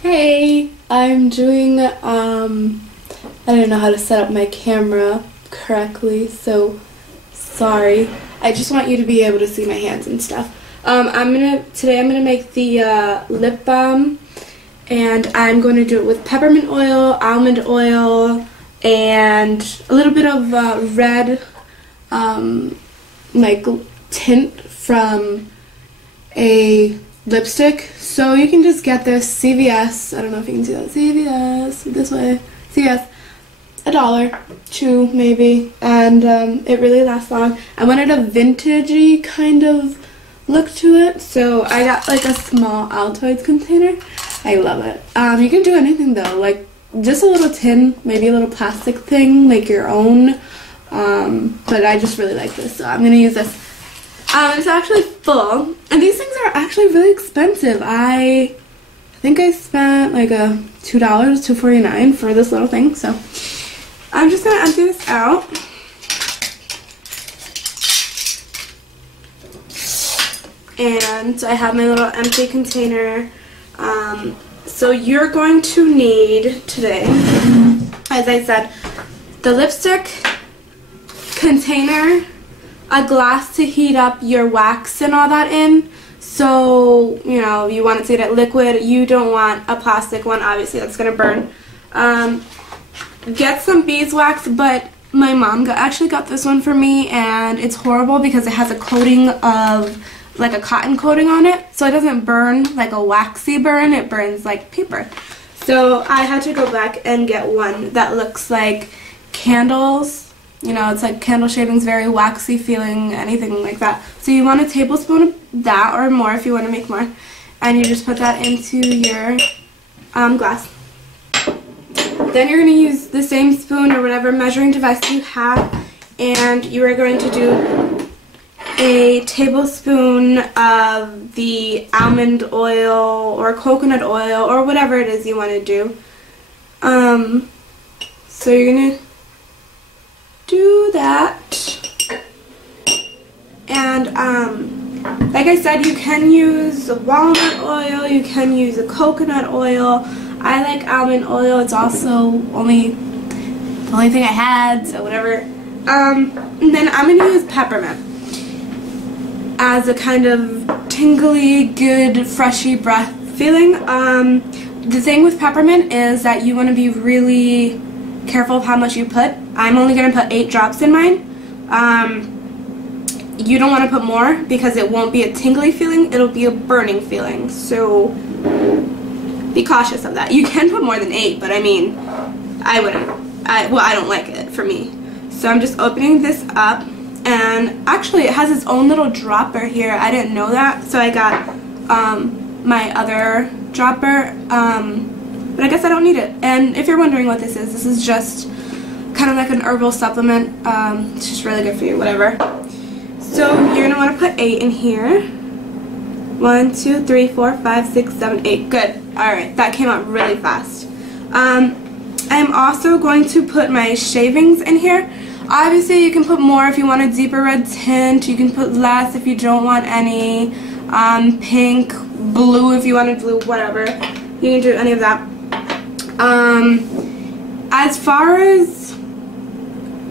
Hey, I'm doing, I don't know how to set up my camera correctly, so sorry. I just want you to be able to see my hands and stuff. Today I'm gonna make the lip balm, and I'm going to do it with peppermint oil, almond oil, and a little bit of red, like tint from a lipstick. So you can just get this CVS. I don't know if you can see that. CVS this way. CVS, $1, $2 maybe, and it really lasts long. I wanted a vintagey kind of look to it, so I got like a small Altoids container. I love it. You can do anything though, like just a little tin, maybe a little plastic thing, make your own. But I just really like this, so I'm gonna use this. It's actually full, and these things are actually really expensive. I think I spent like $2, $2.49 for this little thing, so I'm just gonna empty this out. And I have my little empty container. So you're going to need today, as I said, the lipstick, container, a glass to heat up your wax and all that in. So, you know, you want it to get liquid. You don't want a plastic one, obviously, that's going to burn. Get some beeswax, but my mom actually got this one for me, and it's horrible because it has a coating of, like a cotton coating on it, so it doesn't burn like a waxy burn, it burns like paper. So I had to go back and get one that looks like candles. You know, it's like candle shavings, very waxy feeling, anything like that. So you want a tablespoon of that or more if you want to make more. And you just put that into your glass. Then you're going to use the same spoon or whatever measuring device you have, and you are going to do a tablespoon of the almond oil or coconut oil or whatever it is you want to do. So you're going to do that, and like I said, you can use walnut oil, you can use a coconut oil. I like almond oil. It's also the only thing I had, so whatever. And then I'm going to use peppermint as a kind of tingly, good, freshy breath feeling. The thing with peppermint is that you want to be really careful of how much you put. I'm only going to put 8 drops in mine. You don't want to put more because it won't be a tingly feeling, it'll be a burning feeling. So be cautious of that. You can put more than 8, but I mean, I wouldn't. Well, I don't like it for me. So I'm just opening this up, and actually it has its own little dropper here. I didn't know that, so I got my other dropper, but I guess I don't need it. And if you're wondering what this is just kind of like an herbal supplement. It's just really good for you, whatever. So you're going to want to put 8 in here. 1, 2, 3, 4, 5, 6, 7, 8. Good. Alright, that came out really fast. I'm also going to put my shavings in here. Obviously you can put more if you want a deeper red tint. You can put less if you don't want any. Pink, blue if you wanted blue, whatever. You can do any of that. As far as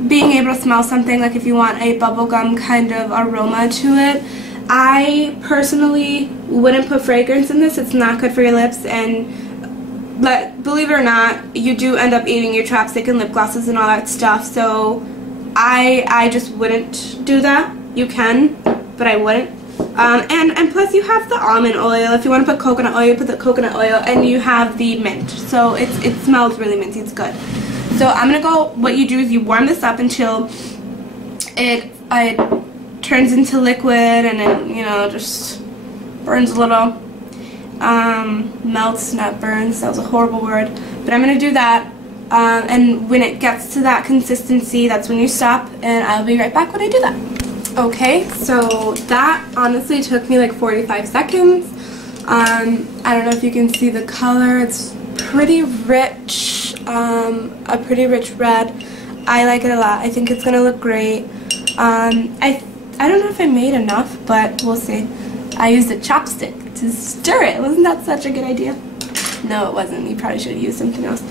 being able to smell something, like if you want a bubblegum kind of aroma to it, I personally wouldn't put fragrance in this. It's not good for your lips, and but believe it or not, you do end up eating your chapstick and lip glosses and all that stuff, so I just wouldn't do that. You can, but I wouldn't. And plus you have the almond oil. If you want to put coconut oil, you put the coconut oil, and you have the mint. So it smells really minty. It's good. So I'm going to go, what you do is you warm this up until it turns into liquid, and then, you know, just burns a little. Melts, not burns. That was a horrible word. But I'm going to do that. And when it gets to that consistency, that's when you stop, and I'll be right back when I do that. Okay, so that honestly took me like 45 seconds. I don't know if you can see the color. It's pretty rich, a pretty rich red. I like it a lot. I think it's gonna look great. I don't know if I made enough, but we'll see. I used a chopstick to stir it. Wasn't that such a good idea? No, it wasn't. You probably should have used something else.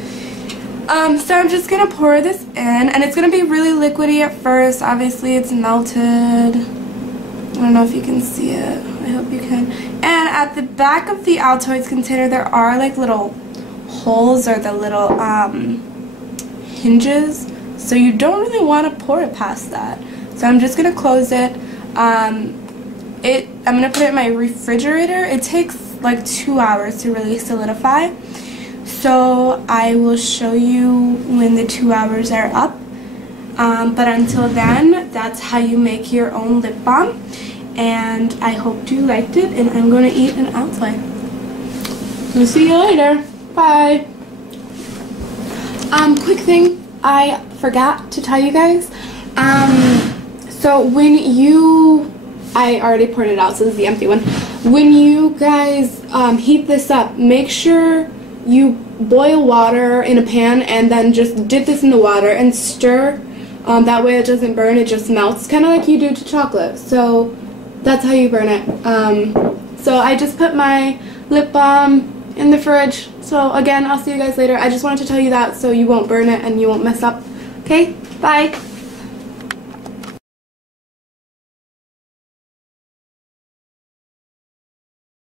So I'm just going to pour this in, and it's going to be really liquidy at first. Obviously, it's melted. I don't know if you can see it. I hope you can. And at the back of the Altoids container, there are like little holes or the little hinges. So you don't really want to pour it past that. So I'm just going to close it. I'm going to put it in my refrigerator. It takes like 2 hours to really solidify. So I will show you when the 2 hours are up. But until then, that's how you make your own lip balm. And I hope you liked it, and I'm going to eat an Altoid. We'll see you later. Bye. Quick thing I forgot to tell you guys. So when you, I already poured it out, so this is the empty one. When you guys heat this up, make sure you boil water in a pan and then just dip this in the water and stir. That way it doesn't burn, it just melts, kind of like you do to chocolate. So that's how you burn it. So I just put my lip balm in the fridge. So again, I'll see you guys later. I just wanted to tell you that so you won't burn it and you won't mess up. Okay, bye.